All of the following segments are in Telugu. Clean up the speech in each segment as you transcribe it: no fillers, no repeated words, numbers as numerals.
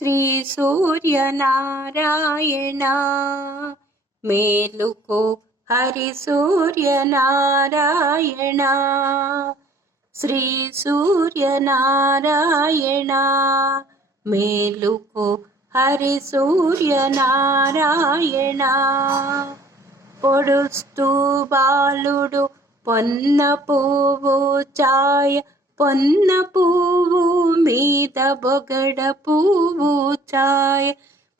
శ్రీ సూర్యనారాయణ మేలుకో హరి సూర్యనారాయణ శ్రీ సూర్యనారాయణ మేలుకో హరి సూర్యనారాయణ పొడుస్తూ బాలుడు పొన్న పువ్వు ఛాయ పొన్న పువ్వు మీద బొగడ పువ్వు ఛాయ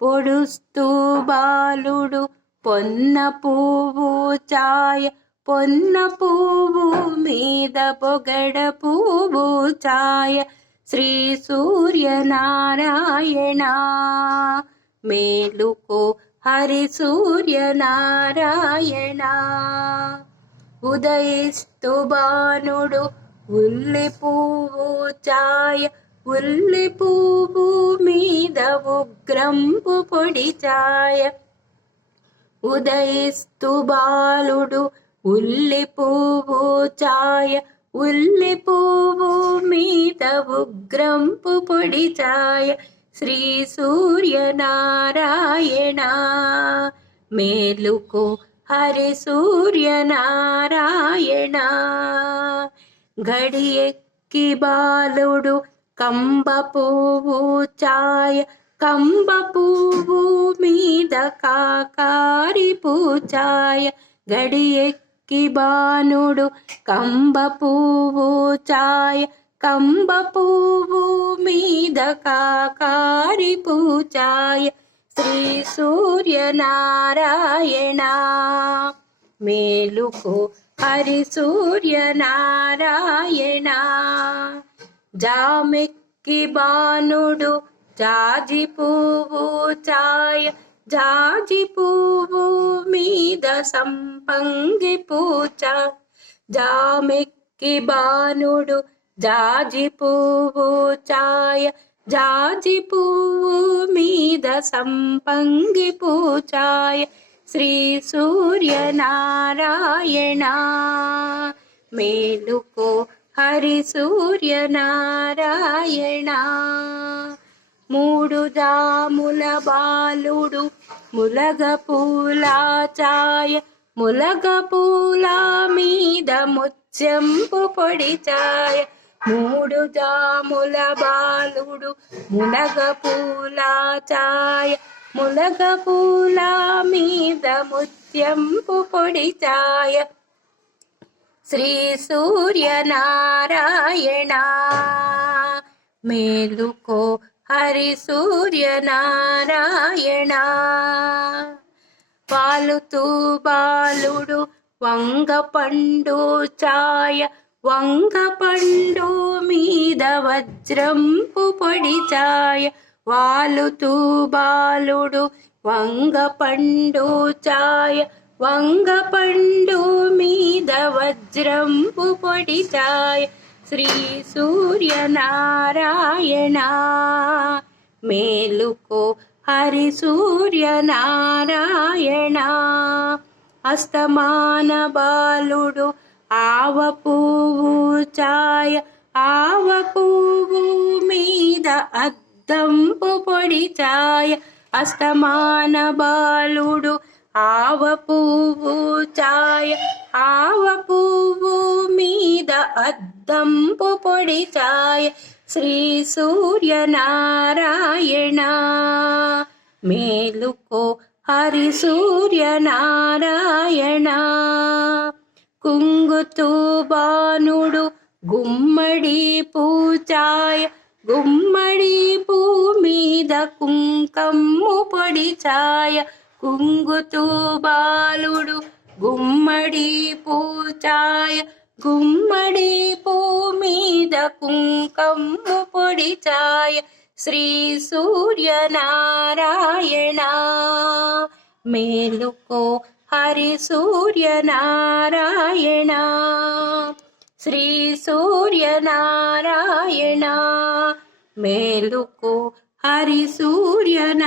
పొడుస్తూ బాలుడు పొన్న పువ్వు ఛాయ పొన్న పువ్వు మీద బొగడ పువ్వు ఛాయ శ్రీ సూర్యనారాయణ మేలుకో హరి సూర్యనారాయణ ఉదయిస్తు బాణుడు ఉల్లి పువ్వు ఛాయ ఉల్లి పువ్వు మీద ఉగ్రంపు పొడి ఛాయ ఉదయిస్తు బాలుడు ఉల్లి పువ్వు ఛాయ ఉల్లి పువ్వు మీద ఉగ్రంపు పొడి ఛాయ శ్రీ సూర్యనారాయణ మేలుకో హరి సూర్యనారాయణ గడియెక్కి బాలుడు కంబ పువ్వు ఛాయ కంబ పువ్వు మీద కాకారి పూచాయ గడియెక్కి బాణుడు కంబ పువ్వు ఛాయ కంబ పువ్వు మీద కాకారి పూచాయ శ్రీ సూర్యనారాయణ మేలుకో హరి సూర్యనారాయణ జామెక్కి బాణుడు జాజి పువ్వు ఛాయ జాజి పువ్వు మీద సంపంగి పూచ జామెక్కి బాణుడు జాజి పువ్వు ఛాయ జాజి పువ్వు మీద సంపంగి పూచాయ శ్రీ సూర్యనారాయణ మేలుకో హరి సూర్యనారాయణ మూడు జాముల బాలుడు ములగ పూల ఛాయ ములగ పూల మీద ముత్యంపు పొడి ఛాయ మూడు జాముల బాలుడు ములగ పూల ఛాయ ములగ పూల మీద ముత్యంపు పొడి ఛాయ శ్రీ సూర్యనారాయణ మేలుకో హరి సూర్యనారాయణ పాలుతూ బాలుడు వంగ పండు ఛాయ వంగ పండు మీద వజ్రంపు పొడి ఛాయ వాలుతూ బాలుడు వంగ పండు ఛాయ వంగ పండు మీద వజ్రంపు పొడి ఛాయ శ్రీ సూర్యనారాయణ మేలుకో హరి సూర్యనారాయణ అస్తమాన బాలుడు ఆవ పువ్వు ఛాయ ఆవ పువ్వు మీద అద్దంపు పొడి ఛాయ అస్తమాన బాలుడు ఆవ పువ్వు ఛాయ ఆవ పువ్వు మీద అద్దంపు పొడి ఛాయ శ్రీ సూర్యనారాయణ మేలుకో హరి సూర్యనారాయణ కుంగుతూ బాణుడు గుమ్మడి పూచాయ గుమ్మడి పూ మీద కుంకమ్ము పొడి ఛాయ కుంగుతూ బాలుడు గుమ్మడి పూచాయ గుమ్మడి పూ మీద కుంకమ్ము పొడి ఛాయ శ్రీ సూర్యనారాయణ మేలుకో హరి సూర్యనారాయణ శ్రీ సూర్యనారాయణ మేలుకో హరి సూర్యనారాయణ